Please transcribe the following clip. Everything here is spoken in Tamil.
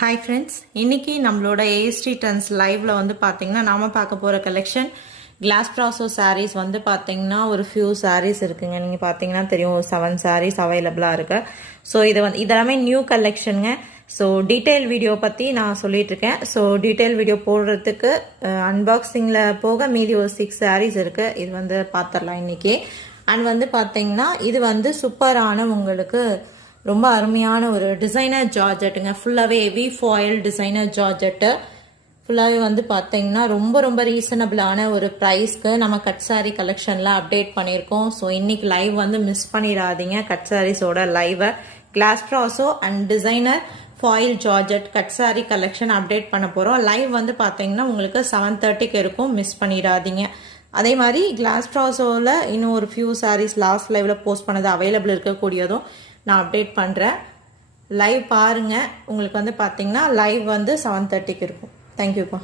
ஹாய் ஃப்ரெண்ட்ஸ், இன்றைக்கி நம்மளோட ஏஎஸ்டி ட்ரெண்ட்ஸ் லைவில் வந்து பார்த்திங்கன்னா நாம் பார்க்க போகிற கலெக்ஷன் கிளாஸ் ப்ராசோ சாரீஸ் வந்து பார்த்திங்கன்னா ஒரு ஃபியூ சாரீஸ் இருக்குங்க. நீங்கள் பார்த்தீங்கன்னா தெரியும், 7 சாரீஸ் அவைலபிளாக இருக்குது. ஸோ இதெல்லாமே நியூ கலெக்ஷனுங்க. ஸோ டீட்டெயில் வீடியோ பற்றி நான் சொல்லிகிட்ருக்கேன். ஸோ டீட்டெயில் வீடியோ போடுறதுக்கு அன்பாக்சிங்கில் போக மீதி ஒரு 6 சாரீஸ் இருக்குது. இது வந்து பார்த்துடலாம் இன்றைக்கி. அண்ட் வந்து பார்த்திங்கன்னா இது வந்து சூப்பரான உங்களுக்கு ரொம்ப அருமையான ஒரு டிசைனர் ஜார்ஜெட்டுங்க. ஃபுல்லாகவே ஹெவி ஃபாயில் டிசைனர் ஜார்ஜெட்டு. ஃபுல்லாகவே வந்து பார்த்தீங்கன்னா ரொம்ப ரீசனபிளான ஒரு ப்ரைஸ்க்கு நம்ம கட் சாரீ கலெக்ஷனில் அப்டேட் பண்ணியிருக்கோம். ஸோ இன்னைக்கு லைவ் வந்து மிஸ் பண்ணிடாதீங்க. கட் சாரீஸோட லைவை glass brasso and designer foil georgette cut sari collection update பண்ண போகிறோம். லைவ் வந்து பார்த்தீங்கன்னா உங்களுக்கு 7:30க்கு இருக்கும், மிஸ் பண்ணிடாதீங்க. அதே மாதிரி கிளாஸ் ப்ராசோவில் இன்னும் ஒரு ஃபியூ சாரீஸ் லாஸ்ட் லைவில் போஸ்ட் பண்ணது அவைலபிள் இருக்கக்கூடியதும் நான் அப்டேட் பண்ணுறேன். லைவ் பாருங்கள். உங்களுக்கு வந்து பார்த்தீங்கன்னா லைவ் வந்து 7:30க்கு இருக்கும். தேங்க்யூப்பா.